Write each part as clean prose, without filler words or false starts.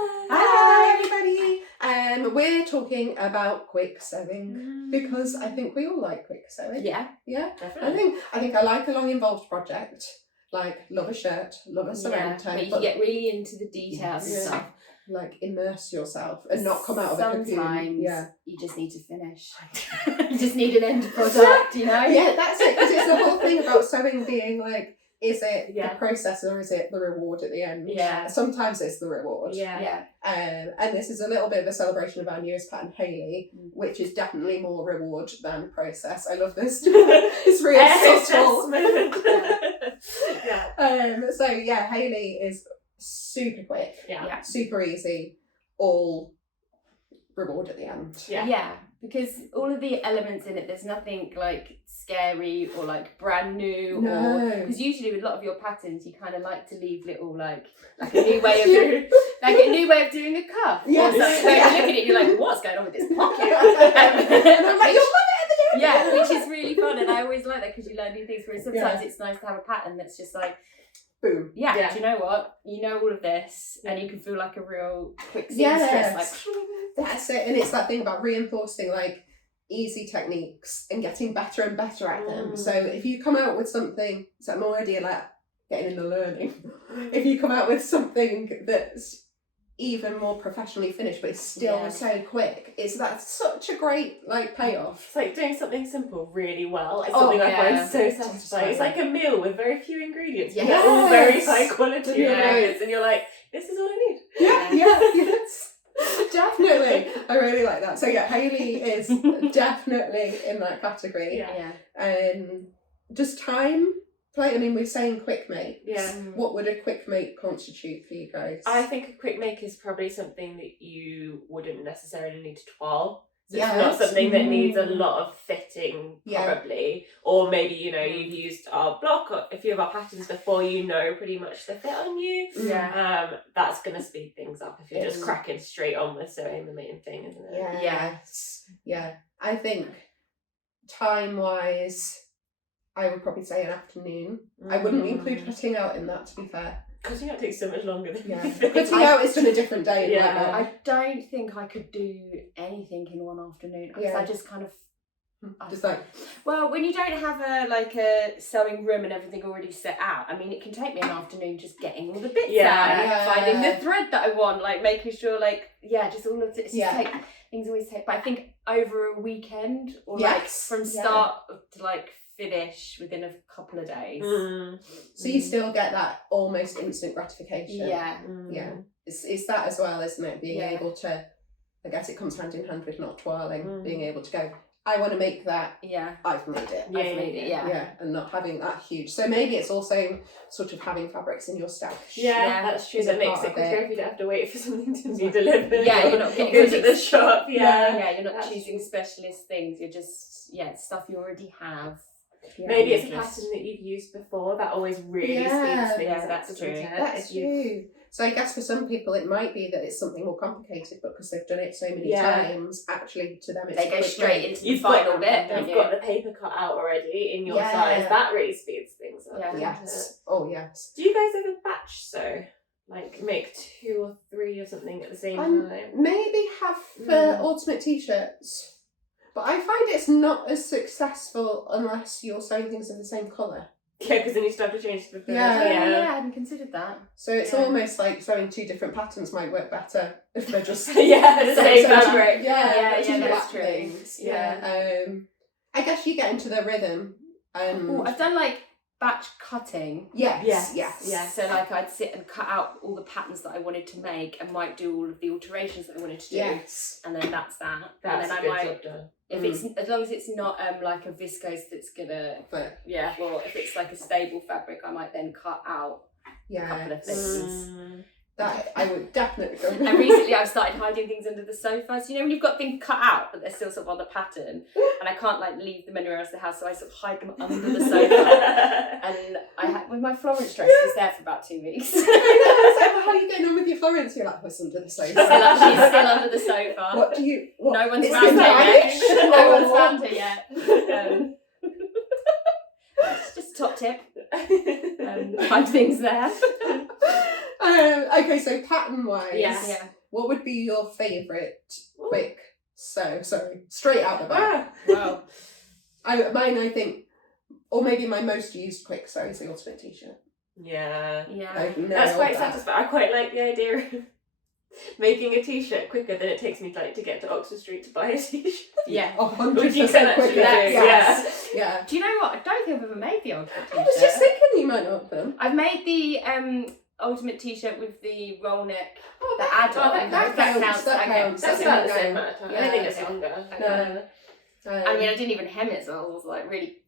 Hi everybody! We're talking about quick sewing because I think we all like quick sewing. Yeah, Definitely. I think I like a long involved project. Like, love a shirt, love a surrender. but you get really into the details and stuff. Like, immerse yourself and not come out of a cocoon. Sometimes you just need to finish. You just need an end product, you know? Yeah, that's it. Because it's the whole thing about sewing being like, is it the process or is it the reward at the end? Yeah. Sometimes it's the reward. Yeah. And this is a little bit of a celebration of our newest pattern, Hebe, which is definitely more reward than process. I love this. It's really subtle. So Hayley is super quick. Yeah. Super easy. All reward at the end. Yeah. Because all of the elements in it, there's nothing like scary or like brand new. No. Because usually with a lot of your patterns, you kind of like to leave little like a new way of doing, a new way of doing a cuff. Yes. Or something. So you look at it, you're like, what's going on with this pocket? And I'm like, you'll love it at the end. Yeah, which is really fun, and I always like that because you learn new things. Whereas sometimes it's nice to have a pattern that's just like, boom. Yeah. Do you know what? You know all of this, and you can feel like a real quick seamstress. Like, that's it. And it's that thing about reinforcing like easy techniques and getting better and better at them. So if you come out with something, so I'm already like getting in the learning. If you come out with something that's even more professionally finished but it's still so quick, that's such a great like payoff. It's like doing something simple really well. It's something I find so satisfying. It's like a meal with very few ingredients, but they're all very high quality ingredients, and you're like, this is all I need. Yes. Definitely. I really like that. So Hayley is definitely in that category. Does time play? I mean, we're saying quick make. What would a quick make constitute for you guys? I think a quick make is probably something that you wouldn't necessarily need to twirl. So it's not something that needs a lot of fitting, probably. Or maybe, you've used our block or a few of our patterns before, pretty much the fit on you. That's going to speed things up if you're just cracking straight on with sewing, the main thing, isn't it? I think time-wise, I would probably say an afternoon. I wouldn't include cutting out in that, to be fair. Cutting out takes so much longer than cutting out is done a different day. I don't think I could do anything in one afternoon because I just kind of when you don't have a sewing room and everything already set out, I mean, it can take me an afternoon just getting all the bits out, finding the thread that I want, like making sure just all of this things always take, but I think over a weekend or from start to finish within a couple of days. So you still get that almost instant gratification. It's that as well, isn't it? Being able to, I guess it comes hand in hand with not twirling, being able to go, I want to make that, I've made it. And not having that huge. So maybe it's also sort of having fabrics in your stash. That's true. That makes it quicker if you don't have to wait for something to be delivered. You're not getting go to the shop. You're not choosing specialist things. You're just stuff you already have. Maybe it's a pattern that you've used before that always really speeds things. That's true. That's true. So I guess for some people it might be that it's something more complicated, but because they've done it so many times, actually to them it's they go straight into the final bit. You've got the paper cut out already in your size. That really speeds things up. Yes. Oh yes. Do you guys ever batch sew? Like make 2 or 3 or something at the same time? Maybe have for ultimate t-shirts. But I find it's not as successful unless you're sewing things of the same colour. Yeah, because then you still have to change the I hadn't considered that. So it's almost like sewing 2 different patterns might work better if they're just the same fabric. That's true. Things. I guess you get into the rhythm. I've done batch cutting. Yes. So I'd sit and cut out all the patterns that I wanted to make and might do all of the alterations that I wanted to do. And then that's that. That's and then a good job done. If it's as long as it's not like a viscose that's gonna if it's like a stable fabric, I might then cut out a couple of things. That I would definitely go. And recently I've started hiding things under the sofa. So when you've got things cut out but they're still sort of on the pattern, and I can't leave them anywhere else in the house, so I sort of hide them under the sofa. And I had with my Florence dress, it was there for about 2 weeks. So how are you getting on with your Florence? You're like, what's under the sofa? She's still under the sofa. No one's found her yet. No one's found her yet. It's just a top tip. Hide things there. I Okay, so pattern-wise, Yeah. what would be your favourite quick sew? Sorry, straight out the back. Wow. Mine, I think, or maybe my most used quick sew is the Ultimate T-shirt. Yeah. That's quite satisfying. I quite like the idea of making a T-shirt quicker than it takes me to get to Oxford Street to buy a T-shirt. Yeah. 100% quicker. Yes. Yeah. Do you know what? I don't think I've ever made the Ultimate T-shirt. I was just thinking you might not have done. I've made the Ultimate T-shirt with the roll neck. Oh, the add-on. that counts. That counts. That's about the same amount of time. I don't think it's longer. No. I mean, I didn't even hem it, so I was like really.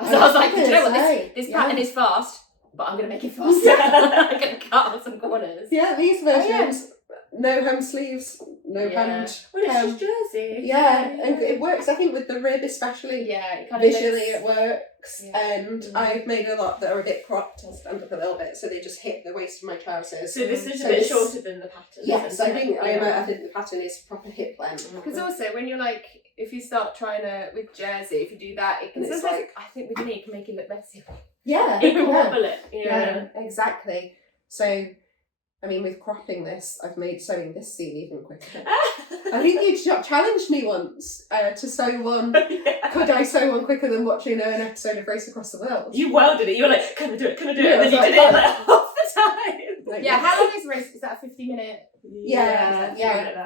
So I was like, do you know what? This pattern is fast, but I'm gonna make it faster. I'm gonna cut off some corners. Yeah, these versions, no hem sleeves, no hand. Well, it's just jersey. Yeah, and it works. I think with the rib especially. Yeah, it kind visually it works. Yeah. And I've made a lot that are a bit cropped. I'll stand up a little bit so they just hit the waist of my trousers. So this is a bit shorter than the pattern. Yes, I think the pattern is proper hip length. Because also when you're like, if you start trying to with jersey, if you do that, it can sometimes like, I think with me it can make it look messy. Yeah, it can wobble it. Yeah, exactly. So, I mean, with cropping this, I've made sewing this seam even quicker. I think you challenged me once to sew one. Yeah. Could I sew one quicker than watching an episode of Race Across the World? You welded it. You were like, can I do it? Can I do it? Yeah, And then you did it like half the time. Like, yeah, how long is race? Is that a 50-minute? Yeah.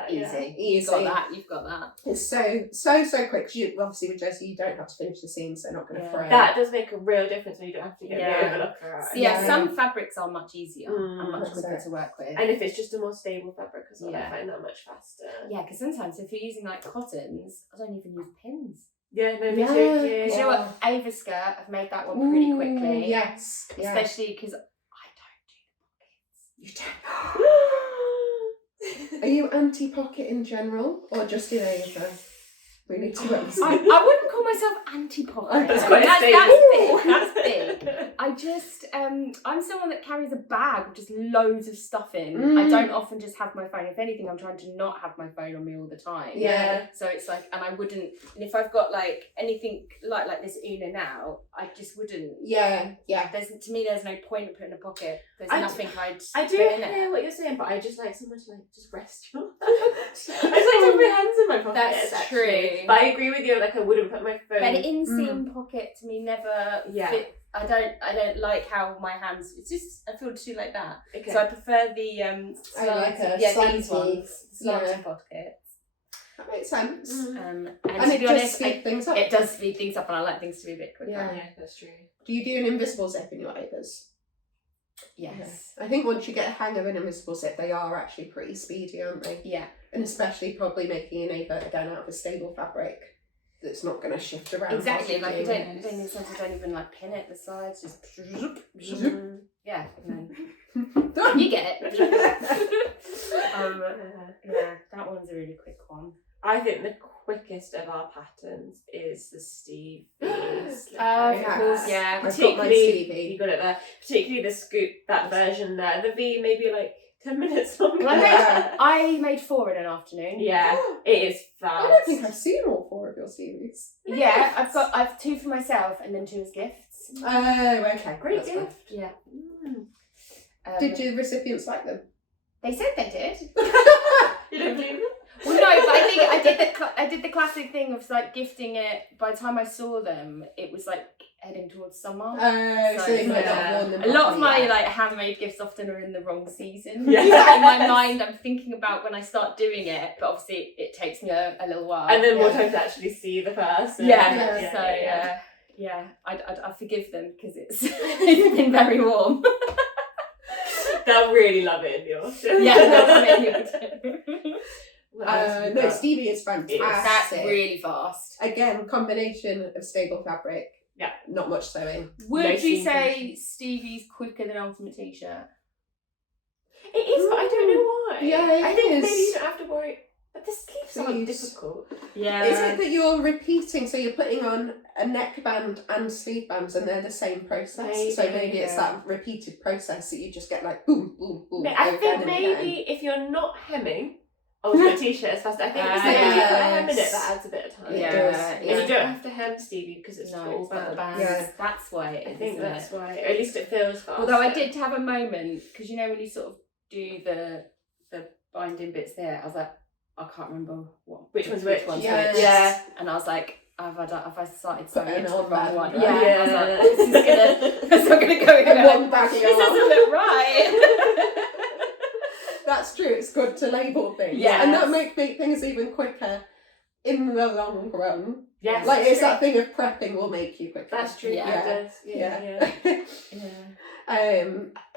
Easy. Easy. You've got that. It's so quick. 'Cause you, obviously with jersey, you don't have to finish the seams. They're not going to fray. That does make a real difference when you don't have to get the overlocker out. Yeah, some fabrics are much easier and much quicker to work with. And if it's just a more stable fabric as well, I find that much faster. Yeah, because sometimes if you're using like cottons, I don't even use pins. Yeah, no, me too. You know what? Ava skirt, I've made that one pretty quickly. Yes. Especially because I don't do the pockets. You don't. Are you anti-pocket in general or just in Ava? We need to I wouldn't call myself anti-pocket. That's quite that's stable. big. That's big. I just, I'm someone that carries a bag with just loads of stuff in. I don't often just have my phone. If anything, I'm trying to not have my phone on me all the time. Yeah. So it's like, and I wouldn't, and if I've got like anything like this Una now, I just wouldn't. Yeah. To me, there's no point in putting a pocket. There's nothing I do put in hear it. what you're saying, but I just like someone to like just rest your hands. I just like to have my hands in my pockets. That's true. But I agree with you. Like I wouldn't put my phone. But an inseam pocket to me never fit. I don't like how my hands. It's just I feel too like that. Okay. So I prefer the these ones, slanty pockets. That makes sense. And it does speed things up. It does speed things up, and I like things to be a bit quicker. Yeah, that's true. Do you do an invisible zip in your Avas? Yes. I think once you get a hang of an invisible zip, they are actually pretty speedy, aren't they? Yeah. And especially probably making an Ava again out of a stable fabric that's not going to shift around. Exactly. Like you don't even like pin it the sides. Just yeah. And then you get it. Yeah, that one's a really quick one. I think the quickest of our patterns is the Stevie. Of course, yeah. Particularly, you got it there. Particularly the scoop, that version there. The V maybe like 10 minutes longer. I made 4 in an afternoon. Yeah, it is fast. I don't think I've seen all 4 of your Stevies. Yeah, I've 2 for myself and then 2 as gifts. Oh, okay. Great gift. Yeah. Did your recipients like them? They said they did. You don't believe them? Well, no, but I think I did the classic thing of like gifting it. By the time I saw them, it was like heading towards summer. So they might not have worn them. A lot of my like handmade gifts often are in the wrong season. Yeah. In my mind, I'm thinking about when I start doing it, but obviously it takes me a little while. And then more time to actually see the person. I forgive them because it's been very warm. They'll really love it in the autumn. Yeah, they'll love it in the autumn. No, Stevie is fantastic. That's really fast. Again, combination of stable fabric. Yeah. Not much sewing. Would you say Stevie's quicker than Ultimate T-shirt? It is, but I don't know why. Yeah, I think maybe you don't have to worry. But the sleeves are difficult. Yeah. Is it that you're repeating, so you're putting on a neckband and sleeve bands and they're the same process? So maybe it's that repeated process that you just get like boom, boom, boom. I think maybe if you're not hemming, Ultimate T-shirt is faster. I think it's like when you put a hem in it, that adds a bit of time. And you don't have to hem Stevie because it's full band. Yeah. That's why it is. I think that's why. Or at least it feels fast. Although I did have a moment, because you know when you sort of do the binding bits there, I was like, I can't remember which one's which. Yes. Yeah. And I was like, have I started sewing into the old wrong bag. one? Yeah. I was like, it's not gonna go in One bag This doesn't look right. That's true. It's good to label things, Yes. and that make things even quicker in the long run. Yes, Like it's true. that thing of prepping will make you quicker. That's true. Yeah. It does. Yeah.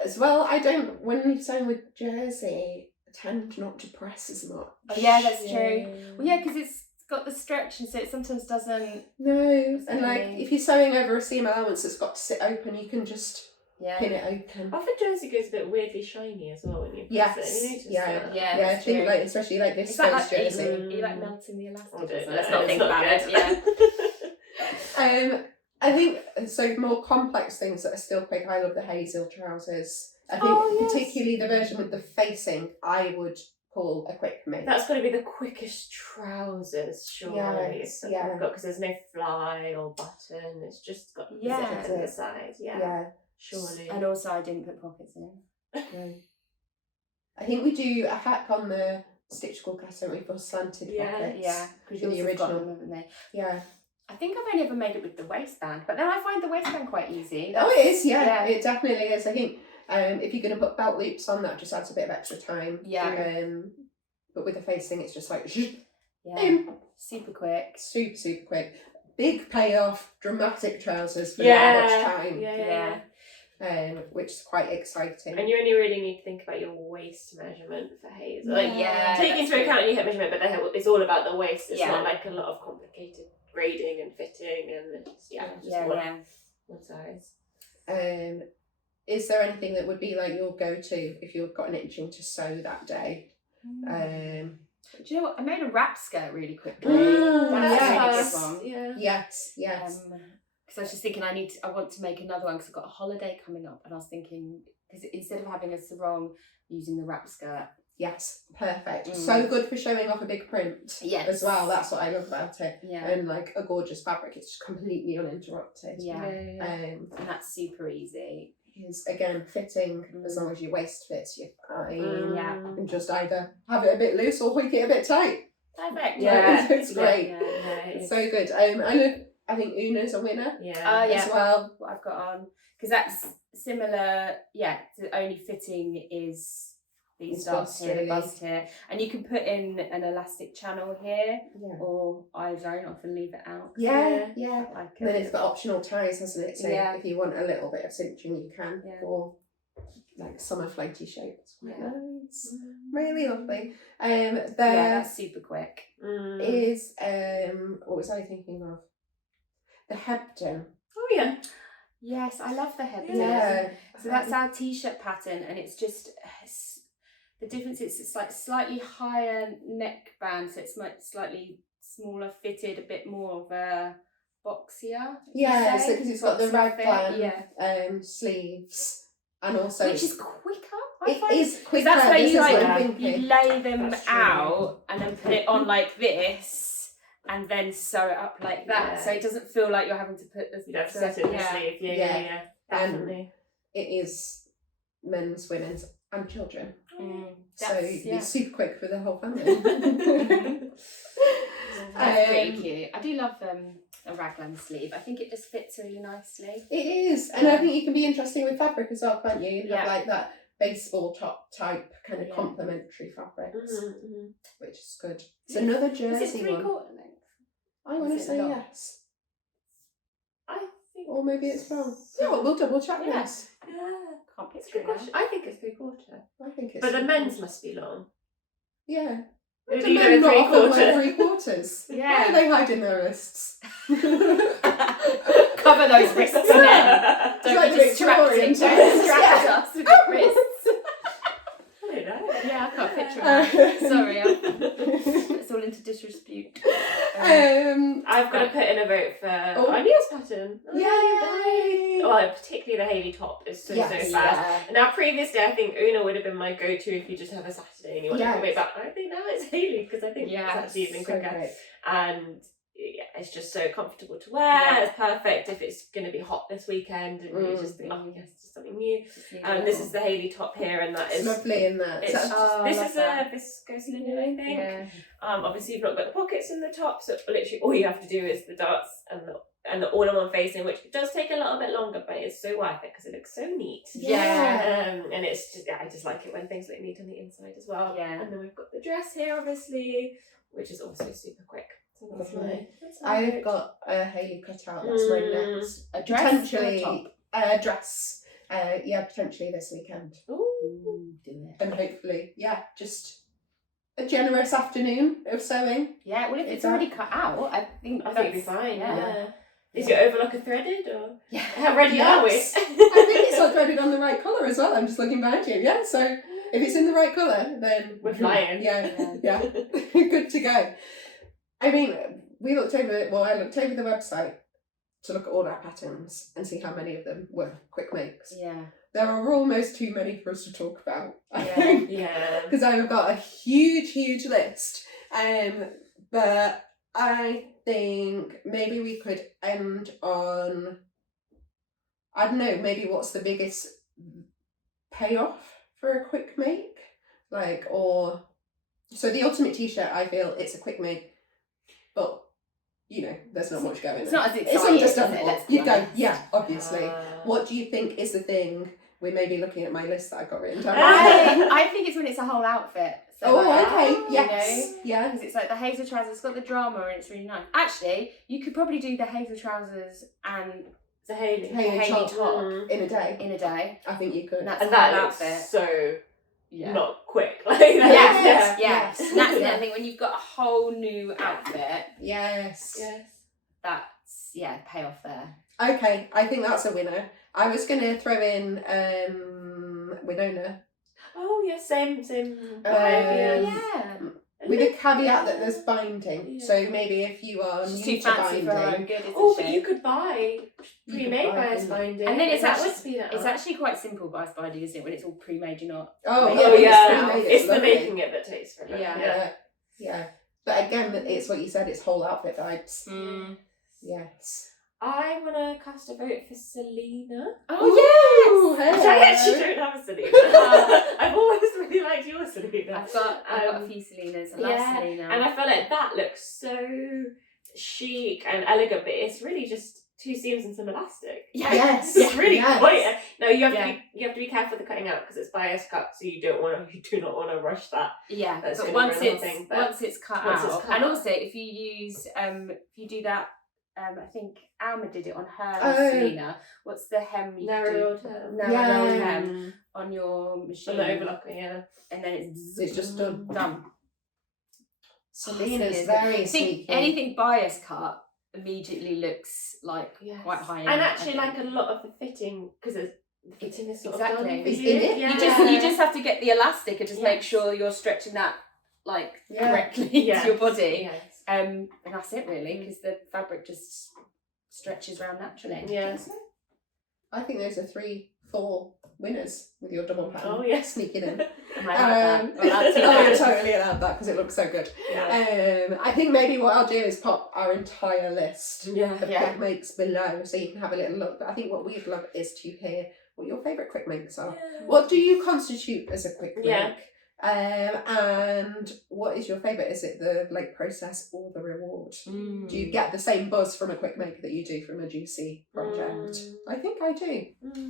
As well, I don't, when you're sewing with jersey, I tend not to press as much. Oh, yeah, that's true. Well, yeah, because it's got the stretch, and so it sometimes doesn't. No, and like if you're sewing over a seam allowance that's got to sit open, you can just pin it open. Often jersey goes a bit weirdly shiny as well when you press it. You notice that? Yeah. I think like especially like this like jersey. You like melting the elastic. Let's not think about it. Yeah. I think so. More complex things that are still quick. I love the Hazel trousers. I think particularly the version with the facing, I would call a quick make. That's got to be the quickest trousers, surely. Yeah. Because there's no fly or button. It's just got zippers on the sides. Yeah. Surely. And also, I didn't put pockets in. I think we do a hack on the stitch caucus, don't we, for slanted pockets? Yeah, because the original, haven't they? Yeah. I think I've only ever made it with the waistband, but then I find the waistband quite easy. It is, it definitely is. I think if you're going to put belt loops on, that just adds a bit of extra time. Yeah. But with the facing, it's just like, super quick. Super quick. Big payoff, dramatic trousers for not much time. Yeah. Which is quite exciting. And you only really need to think about your waist measurement for Hazel. Take into account your hip measurement, but it's all about the waist. It's not like a lot of complicated grading and fitting, and just one size. Is there anything that would be like your go-to if you've got an itching to sew that day? Do you know what? I made a wrap skirt really quickly. Yes. That's a really good one. Yes. Because I was just thinking I want to make another one because I've got a holiday coming up, and I was thinking, because instead of having a sarong, using the wrap skirt. Yes, perfect. So good for showing off a big print. Yes. As well. That's what I love about it. Yeah. And like a gorgeous fabric, it's just completely uninterrupted. Yeah. And that's super easy. Is again fitting as long as your waist fits, you're fine. Yeah. And just either have it a bit loose or hook it a bit tight. Perfect. Yeah. It's great. It's so good. I think Una's a winner. As well. What I've got on, because that's similar. Yeah, the only fitting is these dots here, the bust here, and you can put in an elastic channel here, or I don't often leave it out. Yeah. Like and then it's got optional ties, hasn't it? So if you want a little bit of cinching, you can. Yeah. Or like summer floaty shape. It's quite nice. Really lovely. That's super quick. Is what was I thinking of? The Hebden. Oh yeah. Yes, I love the Hebe. Yeah. So that's our t-shirt pattern, and it's just the difference is it's like slightly higher neckband, so it's like slightly smaller fitted, a bit more of a boxier. Yeah, so because it's got the raglan sleeves, and also which is quicker. It is quicker. That's where you lay them out and then put it on like this, and then sew it up like that, so it doesn't feel like you're having to put the. You have to set it in the sleeve. Yeah, definitely. It is men's, women's, and children. So it's super quick for the whole family. That's pretty cute. I do love a raglan sleeve. I think it just fits really nicely. It is, and I think you can be interesting with fabric as well, can't you? You have like that baseball top type kind of complementary fabrics, which is good. It's another jersey Is it 3/4 length? I want to say yes. I think, or maybe it's wrong. No, we'll double check this. Can't it's a good question. I think it's 3/4. I think it's. But the men's must be long. Yeah. It's the men not often wear 3/4. Yeah. Why are they hiding their wrists? Cover those wrists then. Don't like be distracting. Don't distract us with your wrists. I don't know. Yeah, I can't picture that. Sorry, it's all into disrepute. I've got to put in a vote for our newest pattern. Yay! Well, particularly the Hebe top is so fast. Yeah. Now, previously, I think Una would have been my go-to if you just have a Saturday and you want to come back. I think now it's Hebe because I think it's actually even quicker. Great. And it's just so comfortable to wear. It's perfect if it's going to be hot this weekend and you just think, oh yes, just something new. This is the Hayley top here, and that is lovely in that. This is a viscose linen, I think. Yeah. Obviously you've not got the pockets in the top, so literally all you have to do is the darts and the all-in-one facing, which does take a little bit longer, but it's so worth it because it looks so neat. Yeah. And it's just, I just like it when things look neat on the inside as well. Yeah. And then we've got the dress here, obviously, which is also super quick. So lovely. I've got a Hayley cutout. That's my next. A dress. Potentially a dress. Potentially this weekend. Ooh, do it. And hopefully, just a generous afternoon of sewing. Yeah. Well, if it's already cut out, I think it'll be fine. Yeah. Is your overlocker threaded or? Yeah. How ready are we? I think it's all threaded on the right colour as well. I'm just looking behind you. Yeah. So if it's in the right colour, then we're flying. Yeah. Good to go. I mean, I looked over the website to look at all our patterns and see how many of them were quick makes. Yeah. There are almost too many for us to talk about, I think. Yeah. Because I've got a huge list. But I think maybe we could end on, I don't know, maybe what's the biggest payoff for a quick make? So the ultimate t-shirt, I feel it's a quick make, but there's not much going on. It's not as exciting. It's understandable. You go, yeah, obviously. Uh, What do you think is the thing? We may be looking at my list that I've got written down. I think it's when it's a whole outfit. So okay. Yes. Yeah. Because it's like the hazel trousers, it's got the drama and it's really nice. Actually, you could probably do the hazel trousers and the Hayley top in a day. I think you could. And that outfit. Looks so Yeah. not quick. Yes. And that's the other thing, when you've got a whole new outfit. Yes. That's payoff there. Okay, I think that's a winner. I was gonna throw in Winona. Oh yeah, same With a caveat that there's binding. So maybe if you are She's new too to fancy for her own binding. good, isn't but she? you could buy pre-made bias binding. And then it's it's actually quite simple bias binding, isn't it? When it's all pre-made, you're not. It's the making it that takes forever. Yeah. But again, it's what you said. It's whole outfit vibes. Yes. I want to cast a vote for Selena. Oh yes! I actually don't have a Selena. I've always really liked your Selena. I've got a few Selenas. I love Selena. And I feel like that looks so chic and elegant, but it's really just 2 seams and some elastic. Yes. It's really quite. No, you have to be careful with the cutting out because it's bias cut, so you do not want to rush that. Yeah, that's but once it's cut out, and also if you use if you do that. I think Alma did it on her Selena. What's the hem you narrowed do? hem. Narrowed hem on your machine. On the overlocker, and then it's just done. Selena's very sneaky. Anything bias cut immediately looks like quite high end. And actually, like a lot of the fitting, because the fitting is sort of done for It's you. in it. You just have to get the elastic and just make sure you're stretching that correctly to your body. Yes. And that's it really, because the fabric just stretches around naturally. Yes. I think those are 3-4 winners with your double pattern. Oh yes, sneaking in. I totally allowed that because it looks so good. Yeah. I think maybe what I'll do is pop our entire list of Yeah. quick makes below, so you can have a little look. But I think what we'd love is to hear what your favourite quick makes are. Yeah. What do you constitute as a quick make? Yeah. And what is your favourite? Is it the process or the reward? Do you get the same buzz from a quick make that you do from a juicy project? I think I do.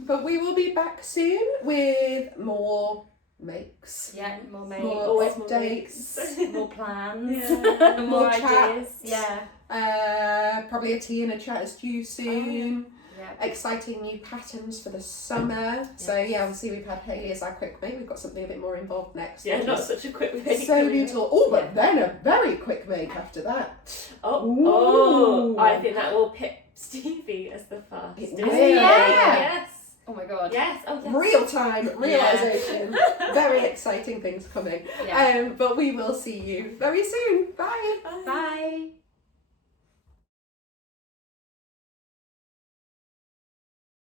But we will be back soon with more makes. Yeah, more makes. More updates. More plans. Yeah. more chats. ideas. Yeah. Probably a tea and a chat is due soon. Yeah. Exciting new patterns for the summer. Yes. So we'll see. We've had Hayley as our quick make. We've got something a bit more involved next. Yeah, not such a quick make. So beautiful. Oh, but then a very quick make after that. I think that will pick Stevie as the first. It will. Yes. Oh my god. Yes. Oh, yes. Real time realisation. Very exciting things coming. Yeah. But we will see you very soon. Bye. Bye.